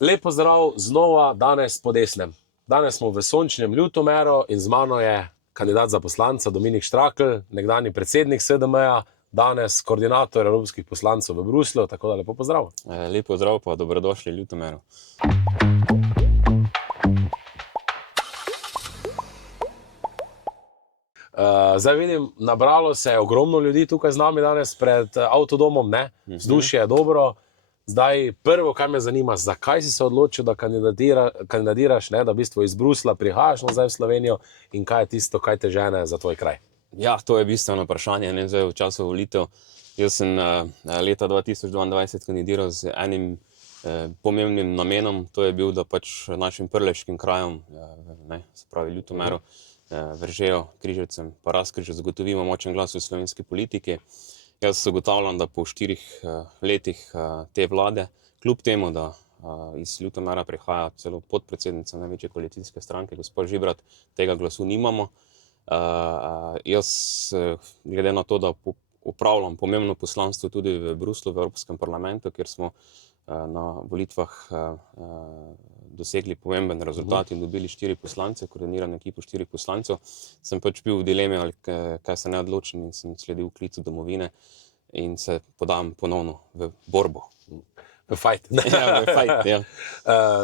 Lep pozdrav znova danes po desnem. Danes smo v sončnem Ljutomeru in z mano je kandidat za poslanca Dominik Štrakl, nekdanji predsednik SDM-ja, danes koordinator evropskih poslancev v Bruslju, tako da lepo pozdrav. Lep pozdrav pa dobrodošli v Ljutomeru. Zdaj vidim, nabralo se je ogromno ljudi tukaj z nami danes pred avtodomom, ne? Vzdušje je dobro. Zdaj, prvo, kaj me zanima, zakaj si se odločil, da kandidiraš, ne, da v bistvu iz Brusla prihajaš nazaj v Slovenijo in kaj je tisto, kaj te žene za tvoj kraj? Ja, to je bistveno vprašanje, ne, zdaj v času volitev. Jaz sem leta 2022 kandidiral z enim pomembnim namenom, to je bil, da pač našim prleškim krajem, ne, se pravi Ljutomeru, Veržejo, Križevcem pa Razkrižju zagotovimo močen glas v slovenski politiki. Jaz se ugotavljam, da po 4 letih te vlade, kljub temu, da iz Ljutomera prihaja celo podpredsednica največje koalicijske stranke, gospod Žibrat, tega glasu nimamo. Jaz, glede na to, da opravljam pomembno poslanstvo tudi v Bruslu, v Evropskem parlamentu, kjer smo na volitvah dosegli pomemben rezultat in dobili 4 poslance, koordinirano ekipo 4 poslancev, sem pač bil v dilemi, ali kaj se ne odločim, in sem sledil klicu domovine in se podam ponovno v borbo. V fight. Ja, v fight, ja.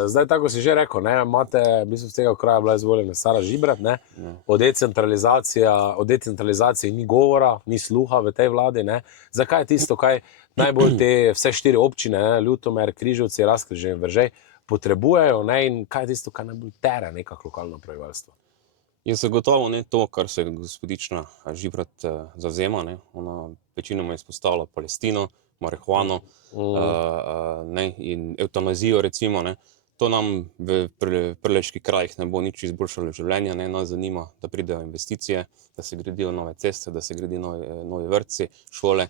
Zdaj, tako si že rekel, ne, imate, v bistvu z tega kraja bila izvoljena Sara Žibrat, ne? Ja. O decentralizaciji ni govora, ni sluha v tej vladi, ne? Zakaj je tisto, kaj najbolj te vse 4 občine, ne? Ljutomer, Križevci, Razkrižje in Veržej, potrebujejo, ne? In kaj je tisto, kaj najbolj tere nekako lokalno prebivalstvo? Je zagotovo ne to, kar se gospodična Žibrat zavzema, ne? Ona večinoma izpostavlja Palestino, marihuano, ne, in evtanazijo recimo, ne. To nam v prleških krajih ne bo nič izboljšalo življenja, ne. Nas zanima, da pridejo investicije, da se gradijo nove ceste, da se gradijo novi vrtci, šole,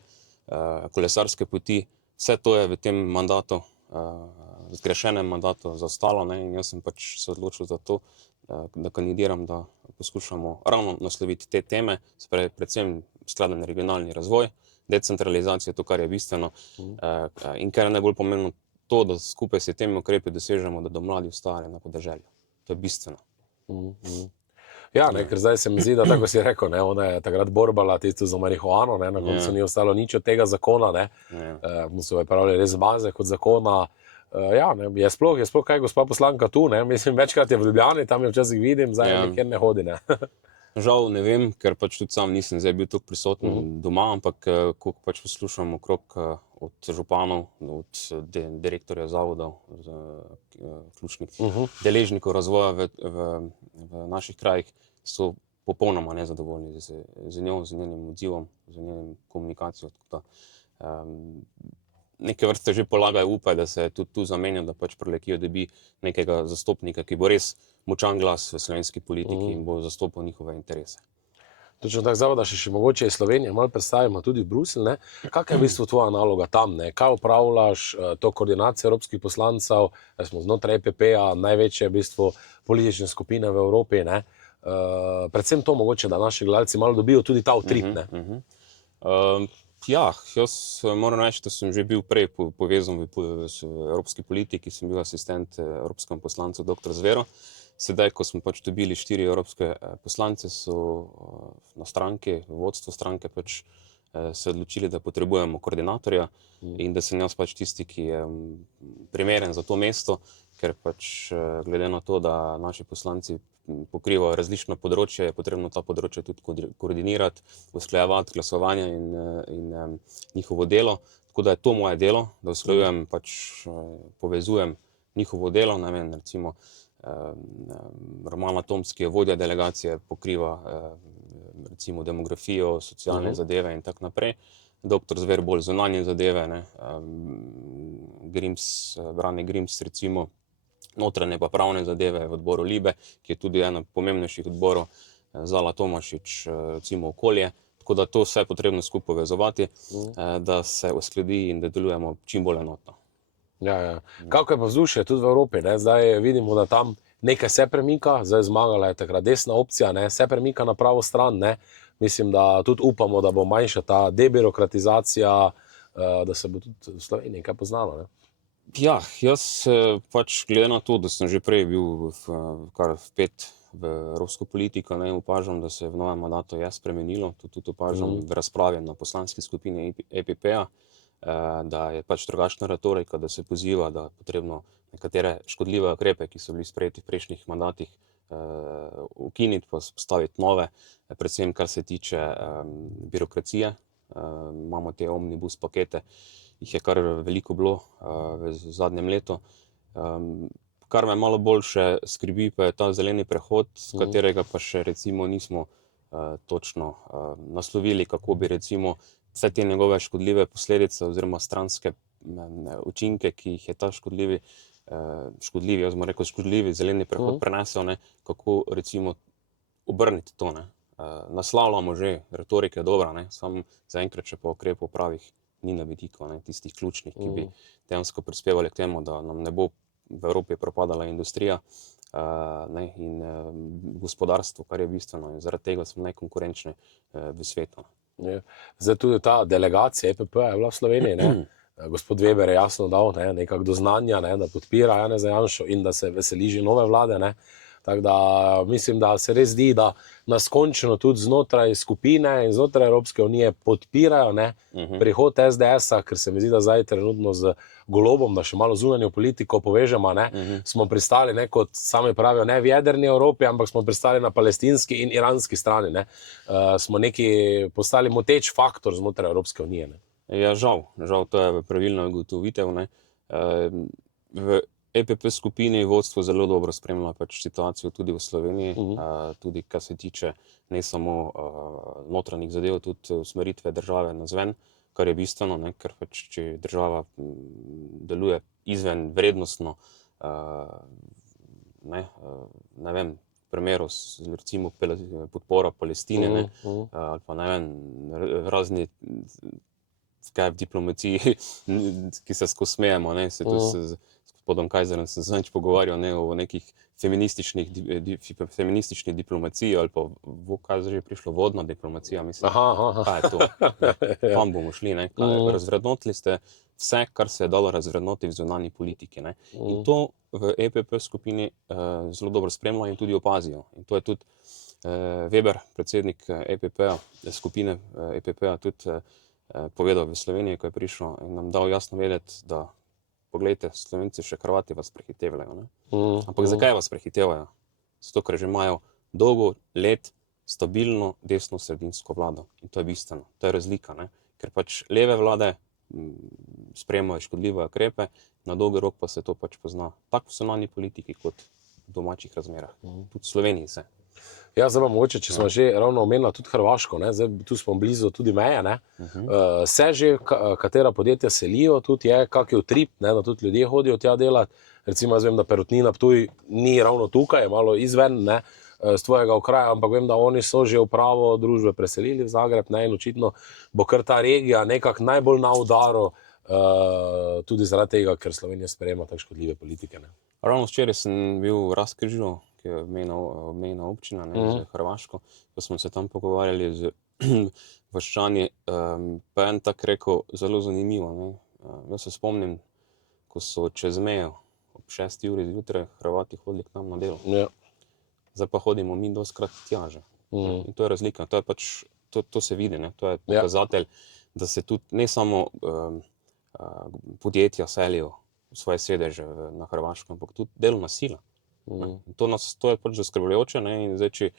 kolesarske poti. Vse to je v tem mandatu, zgrešenem mandatu zaostalo, ne, in jaz sem pač se odločil za to, da kandidiram, da poskušamo ravno nasloviti te teme, se pravi predvsem skladen regionalni razvoj, decentralizacija, to, kar je bistveno, in kar je najbolj pomembno to, da skupaj s temi ukrepi dosežemo, da mladi ostajajo na podeželju. To je bistveno. Ja, ne, ker zdaj se mi zdi, da tako si rekel, ne, ona je takrat borbala tisto za marihuano, ne, na koncu ni ostalo nič od tega zakona, ne, so pripravili res baze kot zakona. Ja, ne, je sploh kaj gospa poslanka tu, ne, mislim, večkrat je v Ljubljani, tam je včasih vidim, zdaj nikjer ne hodi, ne. Žal ne vem, ker pač tudi sam nisem zdaj bil toliko prisoten doma, ampak ko pač poslušam okrog od županov, od direktorja zavodov, ključnih deležnikov razvoja v naših krajih, so popolnoma nezadovoljni z njo, z njenim odzivom, z njenim komunikacijo. Neke vrste že polagajo upaj, da se tudi tu zamenja, da pač Prlekijo dobi nekega zastopnika, ki bo res močan glas v slovenski politiki in bo zastopal njihove interese. Točno tako, zdaj, da še mogoče iz Slovenije malo predstavimo tudi Bruselj, ne? Kakšna je v bistvu tvoja naloga tam, ne? Kaj opravljaš, to koordinacijo evropskih poslancev, da smo znotraj EPP-ja, največje v bistvu politične skupine v Evropi, ne? Predvsem to mogoče, da naši gledalci malo dobijo tudi ta utrip, ne? Ja, jaz moram reči, da sem že bil prej povezan v evropski politiki, sem bil asistent evropskemu poslancu dr. Zvero. Sedaj, ko smo pač dobili 4 evropske poslance, so na stranki, vodstvo stranke pač se odločili, da potrebujemo koordinatorja in da sem jaz pač tisti, ki je primeren za to mesto, ker pač glede na to, da naši poslanci pokrivajo različna področja, je potrebno ta področja tudi koordinirati, usklajevati glasovanje in njihovo delo. Tako da je to moje delo, da usklajujem, pač povezujem njihovo delo, ne vem, recimo Roman Tomc, ki je vodja delegacije, pokriva recimo demografijo, socialne zadeve in tako naprej. Dr. Zver bolj zunanje zadeve, ne, Brane Grims recimo notranje pa pravne zadeve v odboru Libe, ki je tudi ena pomembnejših odborov, Zala Tomašič recimo okolje. Tako da to vse je potrebno skupaj povezovati, da se uskladi in da delujemo čim bolj enotno. Ja. Kako je pa vzdušje tudi v Evropi, ne? Zdaj vidimo, da tam nekaj se premika, zdaj zmagala je takrat desna opcija, ne? Se premika na pravo stran, ne? Mislim, da tudi upamo, da bo manjša ta debirokratizacija, da se bo tudi v Sloveniji kaj poznalo, ne? Ja, jaz pač glede na to, da sem že prej bil kar vpet v evropsko politiko, ne, opažam, da se v novem mandatu je spremenilo. To tudi opažam v razpravi na poslanski skupini EPP-ja, da je pač drugačna retorika, da se poziva, da je potrebno nekatere škodljive ukrepe, ki so bili sprejeti v prejšnjih mandatih, ukiniti, pa postaviti nove, predvsem kar se tiče birokracije. Imamo te omnibus pakete, jih je kar veliko bilo v zadnjem letu. Kar me malo bolj še skrbi, pa je ta zeleni prehod, katerega pa še recimo nismo točno naslovili, kako bi recimo vse te njegove škodljive posledice oziroma stranske učinke, ki jih je ta škodljivi, jaz bom rekel škodljivi zeleni prehod prenesel, ne, kako recimo obrniti to, ne. Naslavljamo že, retorika je dobra, ne, samo zaenkrat še pa ukrepov pravih ni na vidiku, ne, tistih ključnih, ki bi dejansko prispevali k temu, da nam ne bo v Evropi propadala industrija, ne, in gospodarstvo, kar je bistveno, in zaradi tega smo najkonkurenčni v svetu. Ja. Zdaj tudi ta delegacija EPP je bila v Sloveniji, ne? Gospod Weber je jasno dal, ne, nekako do znanja, ne, da podpira Janeza Janšo in da se veseli že nove vlade, ne. Tako da mislim, da se res zdi, da nas končno tudi znotraj skupine in znotraj Evropske unije podpirajo, ne, prihod SDS-a, ker se mi zdi, da zdaj trenutno z Golobom, da še malo zunanjo politiko povežemo, ne, smo pristali, ne, kot sami pravijo, ne v jedrni Evropi, ampak smo pristali na palestinski in iranski strani, ne. Smo neki postali moteč faktor znotraj Evropske unije, ne. Ja, žal, to je pravilna ugotovitev, ne. V EPP skupini vodstvo zelo dobro spremlja pač situacijo tudi v Sloveniji, tudi kar se tiče ne samo notranjih zadev, tudi usmeritve države navzven, kar je bistveno, ne, ker pač če država deluje izven vrednostno, ne vem, v primeru recimo podpora Palestine, ne, ali pa ne vem, razni v diplomaciji, ki se skozi smejemo, ne, se tu z gospodom Kajzerjem sem zadnjič pogovarjal, ne, o nekih feministični diplomaciji, ali pa kaj je že prišlo, vodna diplomacija, mislim. Kaj je to? Kam bomo šli, ne? Razvrednotili ste vse, kar se je dalo razvrednotiti v zunanji politiki, ne? In to v EPP skupini zelo dobro spremljajo in tudi opazijo. In to je tudi Weber, predsednik EPP-ja, skupine EPP-ja, tudi povedal v Sloveniji, ko je prišel in nam dal jasno vedeti, da poglejte, Slovenci še Hrvati vas prehitevajo, ne. Ampak zakaj vas prehitevajo? Zato, ker že imajo dolgo let stabilno desno-sredinsko vlado. In to je bistveno, to je razlika, ne. Ker pač leve vlade sprejemajo škodljive ukrepe, na dolgi rok pa se to pač pozna. Tako v zunanji politiki kot v domačih razmerah. Tudi v Sloveniji se. Ja, zdaj pa mogoče, če smo že ravno omenila tudi Hrvaško, ne, zdaj tu smo blizu tudi meje, ne, se že katera podjetja selijo, tudi je kak je utrip, ne, da tudi ljudje hodijo tja delati, recimo jaz vem, da Perutnina Ptuj ni ravno tukaj, je malo izven, ne, z tvojega okraja, ampak vem, da oni so že upravo družbe preselili v Zagreb, ne, in očitno bo kar ta regija nekako najbolj na udaru, tudi zaradi tega, ker Slovenija sprejema tako škodljive politike, ne. Ravno včeraj sem bil v Razkrižju, ki je mejna občina, ne, z Hrvaško, pa smo se tam pogovarjali z vaščani, pa en tak rekel, zelo zanimivo, ne. Jaz se spomnim, ko so čez mejo ob 6. uri zjutraj Hrvati hodili k nam na delo. Ja. Zdaj pa hodimo mi dostikrat tja že. In to je razlika, to je pač, to se vidi, ne, to je pokazatelj, da se tudi ne samo podjetja selijo v svoje sedeže na Hrvaško, ampak tudi delovna sila. To je pač zaskrbljujoče, ne, in zdaj,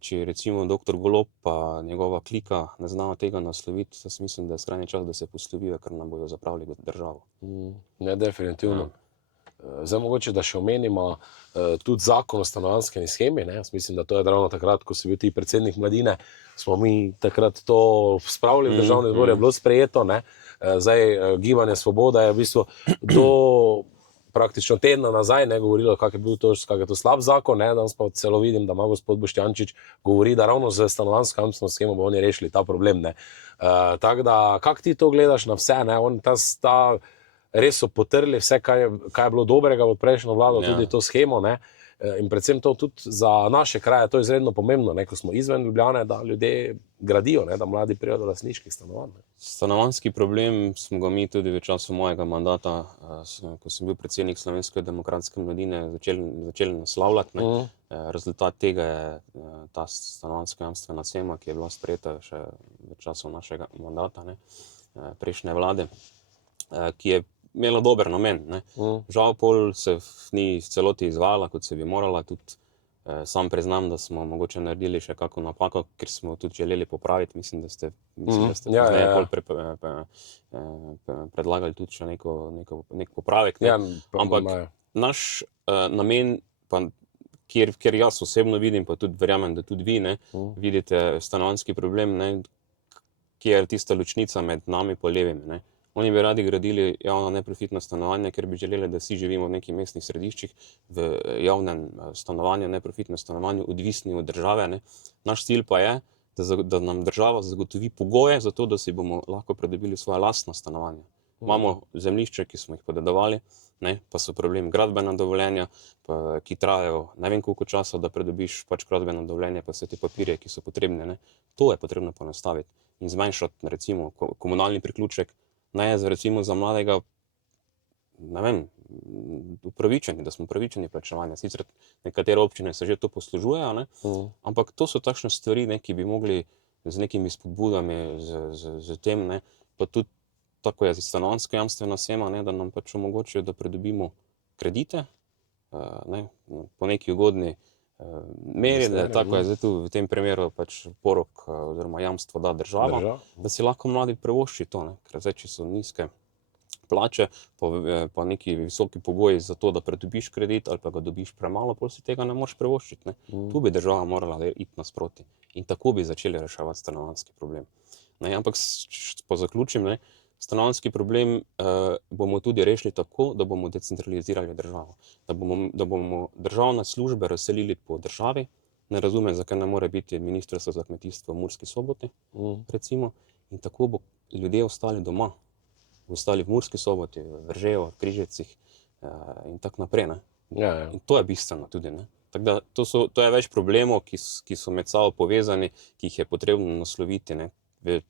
če recimo doktor Golob pa njegova klika ne zna tega nasloviti, jaz mislim, da je skrajni čas, da se poslovijo, ker nam bojo zapravili državo. Ne, definitivno. Zdaj mogoče, da še omenimo tudi zakon o stanovanjski shemi, ne, jaz mislim, da to je ravno takrat, ko si bil ti predsednik Mladine, smo mi takrat to spravili v državni zbor, je bilo sprejeto, ne. Zdaj Gibanje Svoboda je v bistvu do praktično tedna nazaj, ne, govorilo, kak je to slab zakon, ne, danes pa celo vidim, da ima gospod Boštjančič govori, da ravno z stanovanjsko shemo bo oni rešili ta problem, ne. Tako da, kak ti to gledaš na vse, ne, res so potrli vse, kaj je bilo dobrega v prejšnjo vlado, tudi to shemo, ne. In predvsem to tudi za naše kraje, to je izredno pomembno, ne, ko smo izven Ljubljane, da ljudje gradijo, ne, da mladi pridejo do lastniških stanovanj. Ne. Stanovanjski problem smo ga mi tudi v času mojega mandata, ko sem bil predsednik Slovenske demokratske mladine, začeli naslavljati. Ne. Rezultat tega je ta stanovanjska jamstvena shema, ki je bila sprejeta še v času našega mandata, ne, prejšnje vlade, ki je imela dober namen. Ne. Žal pol se ni v celoti izvajala, kot se bi morala. Tudi sam priznam, da smo mogoče naredili še kakšno napako, ker smo tudi želeli popraviti. Mislim, da ste pol predlagali tudi še nek popravek. Ne. Ampak naš namen, pa, kjer jaz osebno vidim, pa tudi verjamem, da tudi vi ne, vidite stanovanjski problem, ne, kje je tista ločnica med nami pa levimi. Ne. Oni bi radi gradili javna neprofitna stanovanja, ker bi želeli, da vsi živimo v nekih mestnih središčih, v javnem stanovanju, neprofitnem stanovanju, odvisni od države. Ne. Naš cilj pa je, da nam država zagotovi pogoje za to, da si bomo lahko pridobili svoja lastna stanovanja. Imamo zemljišče, ki smo jih podedovali, ne, pa so problem gradbena dovoljenja, ki trajajo ne vem koliko časa, da pridobiš pač gradbeno dovoljenje, pa vse te papirje, ki so potrebne. Ne. To je potrebno poenostaviti in zmanjšati, recimo, komunalni priključek. Ne, recimo za mladega, ne vem, upravičeni, da smo upravičeni plačevanja. Sicer nekatere občine se že to poslužujejo, ne, ampak to so takšne stvari, ne, ki bi mogli z nekimi spodbudami, z tem, ne, pa tudi tako je stanovanjska jamstvena shema, ne, da nam pač omogočijo, da pridobimo kredite, ne, po neki ugodni meri, da je tako je zdaj tu v tem primeru pač porok oziroma jamstvo da država, da si lahko mladi privošči to, ne, ker zdaj, če so nizke plače, pa neki visoki pogoji za to, da pridobiš kredit ali pa ga dobiš premalo, pol si tega ne moreš privoščiti, ne. Tu bi država morala iti nasproti in tako bi začeli reševati stanovanjski problem. Ne, ampak po zaključim, ne, stanovanjski problem bomo tudi rešili tako, da bomo decentralizirali državo. Da bomo državne službe razselili po državi. Ne razumem, zakaj ne more biti ministrstvo za kmetijstvo v Murski Soboti, recimo. In tako bo ljudje ostali doma. Ostali v Murski Soboti, v Veržeju, v Križevcih in tako naprej. Ne. In to je bistveno tudi. Ne. Tako da to je več problemov, ki so med sabo povezani, ki jih je potrebno nasloviti, ne, v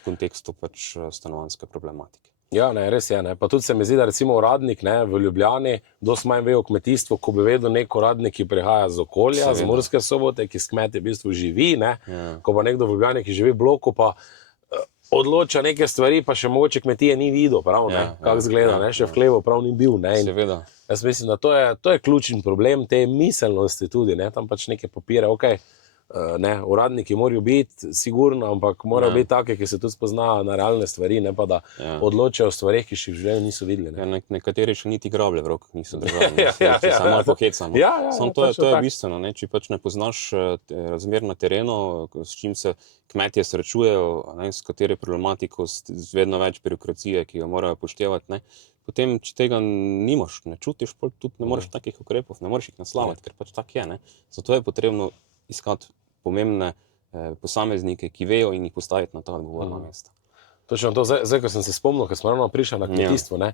kontekstu pač stanovanjske problematike. Ja, ne, res je. Ne. Pa tudi se mi zdi, da recimo uradnik, ne, v Ljubljani dosti manj ve o kmetijstvu, ko bi vedel nek uradnik, ki prihaja z okolja, z Murske Sobote, ki s kmeti v bistvu živi, ne. Ko pa nekdo v Ljubljani, ki živi v bloku, pa odloča neke stvari, pa še mogoče kmetije ni videl, prav, ne, kako izgleda, ne, še v hlevu prav ni bil, ne. Seveda. Jaz mislim, da to je ključen problem te miselnosti tudi, ne, tam pač neke papire, okej. Ne, uradniki morajo biti sigurno, ampak morajo biti take, ki se tudi spoznajo na realne stvari, ne pa da odločajo o stvareh, ki še v življenju niso videli. Ne. Nekateri še niti grablje v rokah niso držali, se samo pohecamo. Samo to je bistveno, ne, če pač ne poznaš razmer na terenu, s čim se kmetje srečujejo, ne, s katero problematiko, z vedno več birokracije, ki jo morajo upoštevati, ne. Potem, če tega nimaš, ne čutiš, tudi ne moreš takih ukrepov, ne moreš jih naslavljati, ker pač tak je. Ne. Zato je potrebno iskati pomembne posameznike, ki vejo in jih postaviti na ta odgovorna mesta. Točno to, zdaj, ko sem se spomnil, ko smo ravno prišli na kmetijstvo, ne,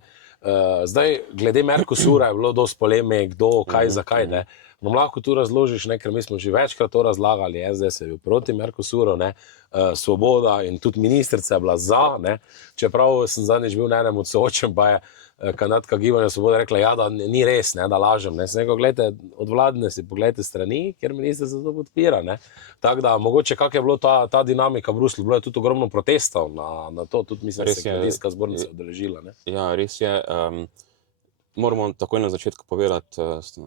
zdaj, glede Mercosura je bilo dosti polemik, kdo, kaj, zakaj, ne. Nam lahko tu razložiš, ne, ker mi smo že večkrat to razlagali, SDS je bil proti Mercosuru, ne, Svoboda in tudi ministrica je bila za, ne, čeprav sem zadnjič bil na enem od soočenj, pa je kandidatka Gibanja Svoboda rekla, ja, da ni res, ne, da lažem, ne. Sem rekel, glejte, od vladne si pogledajte strani, kjer ministrica to podpira, ne. Tako da, mogoče kak je bilo ta dinamika v Bruslju, bilo je tudi ogromno protestov na to, tudi mislim, da se je kmetijska zbornica udeležila, ne. Ja, res je. Moramo takoj na začetku povedati,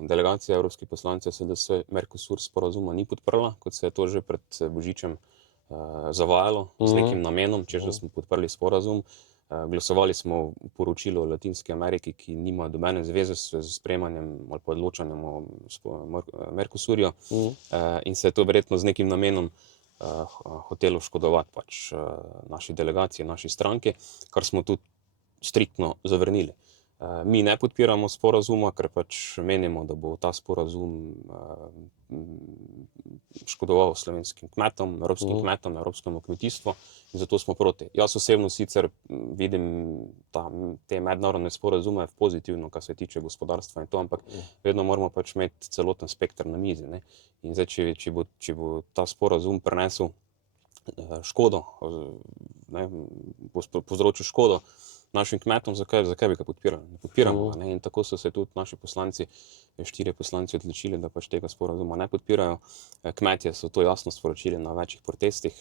delegacija evropskih poslancev SDS Mercosur sporazuma ni podprla, kot se je to že pred Božičem zavajalo z nekim namenom, češ da smo podprli sporazum. Glasovali smo v poročilu o Latinski Ameriki, ki nima nobene zveze s sprejemanjem ali pa odločanjem o Mercosurju, in se je to verjetno z nekim namenom hotelo škodovati pač naši delegaciji, naši stranki, kar smo tudi striktno zavrnili. Mi ne podpiramo sporazuma, ker pač menimo, da bo ta sporazum škodoval slovenskim kmetom, evropskim kmetom, evropskemu kmetijstvu in zato smo proti. Jaz osebno sicer vidim te mednarodne sporazume pozitivno, kar se tiče gospodarstva in to, ampak vedno moramo pač imeti celoten spekter na mizi, ne. In zdaj, če bo ta sporazum prinesel škodo, ne, povzročil škodo našim kmetom, zakaj bi ga podpirali? Ne podpiramo ga, ne? In tako so se tudi naši poslanci, 4 poslanci odločili, da pač tega sporazuma ne podpirajo. Kmetje so to jasno sporočili na večjih protestih,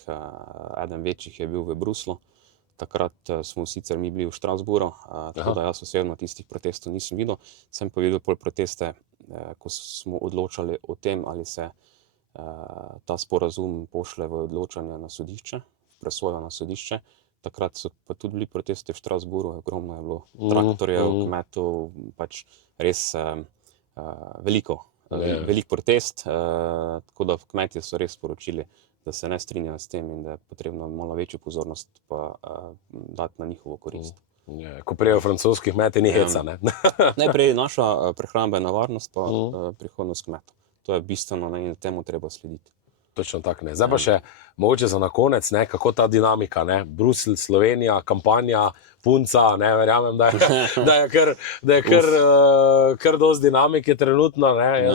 eden večjih je bil v Bruslu, takrat smo sicer mi bili v Strasbourgu, tako da jaz osebno tistih protestov nisem videl, sem pa videl pol proteste, ko smo odločali o tem, ali se ta sporazum pošle v odločanje na sodišče, presojo na sodišče. Takrat so pa tudi bili protesti v Strasbourgu, ogromno je bilo traktorjev, kmetov, pač res velik protest, tako da kmetje so res sporočili, da se ne strinjajo s tem in da je potrebno malo večjo pozornost pa dati na njihovo korist. Ko prijejo francoskih kmeti, ni heca, ne? Najprej naša prehrambena varnost pa prihodnost kmetov. To je bistveno, ne, in temu treba slediti. Točno tako, ne. Zdaj pa še mogoče za na konec, ne, kako ta dinamika, ne, Bruselj, Slovenija, kampanja, punca, ne, verjamem, da je kar dosti dinamike trenutno, ne,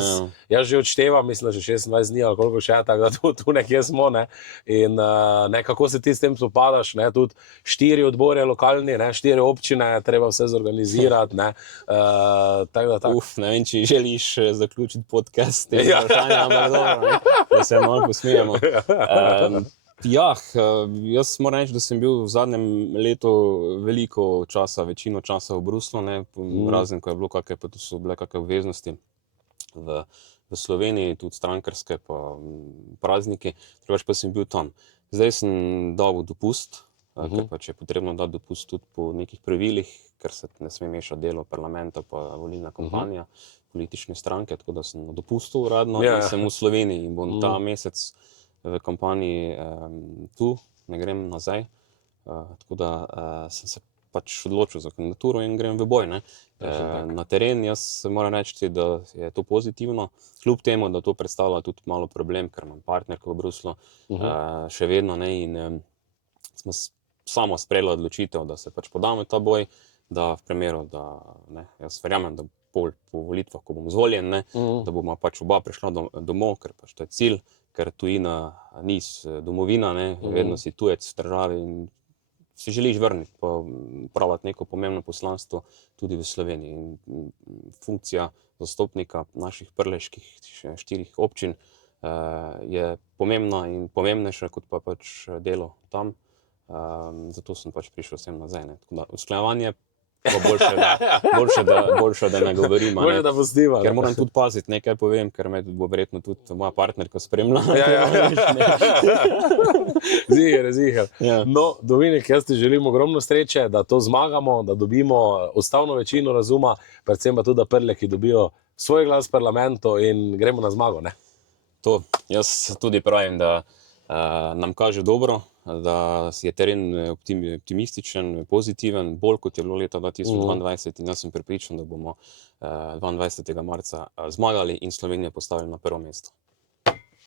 jaz že odštevam, mislim, že 26 dni ali koliko še, tako da tu nekje smo, ne, in ne, kako se ti s tem spopadaš, ne, tudi 4 odbore lokalni, ne, 4 občine, treba vse zorganizirati, ne, tako da tako. Ne vem, če želiš zaključiti podcast, te vprašanja, ampak dobro, ne, da se malo posmijemo. Jaz moram reči, da sem bil v zadnjem letu večino časa v Bruslu, ne, razen ko je bilo kakšne, pa tu so bile kakšne obveznosti v Sloveniji, tudi strankarske pa prazniki, drugače pa sem bil tam. Zdaj sem dal dopust, ker pač je potrebno dati dopust tudi po nekih pravilih, ker se ne sme mešati delo parlamenta pa volilna kampanja, politične stranke, tako da sem na dopustu uradno in sem v Sloveniji in bom ta mesec v kampanji tu, ne grem nazaj, tako da sem se pač odločil za kandidaturo in grem v boj, ne. Na teren jaz moram reči, da je to pozitivno, kljub temu, da to predstavlja tudi malo problem, ker imam partnerko v Bruslu, še vedno, ne, in smo samo sprejeli odločitev, da se pač podamo v ta boj, da v primeru, da, ne, jaz verjamem, da po volitvah, ko bom izvoljen, ne, da bomo pač oba prišla domov, ker pač to je cilj, ker tujina ni domovina, ne, vedno si tujec v državi in si želiš vrniti, pa opravljati neko pomembno poslanstvo tudi v Sloveniji. In funkcija zastopnika naših prleških 4 občin je pomembna in pomembnejša kot pa pač delo tam, zato sem pač prišel sem nazaj, ne. Tako da usklajevanje pa boljše, da ne govorim, Boljše, da postiva, ker moram tudi paziti, nekaj povem, ker me bo verjetno tudi moja partnerka spremlja. Ziher. No, Dominik, jaz ti želim ogromno sreče, da to zmagamo, da dobimo ustavno večino razuma, predvsem pa tudi, da Prleki dobijo svoj glas v parlamentu in gremo na zmago, ne? To, jaz tudi pravim, da nam kaže dobro, da je teren optimističen, pozitiven, bolj kot je bilo leta 2022 in jaz sem prepričan, da bomo 22. marca zmagali in Slovenijo postavili na prvo mesto.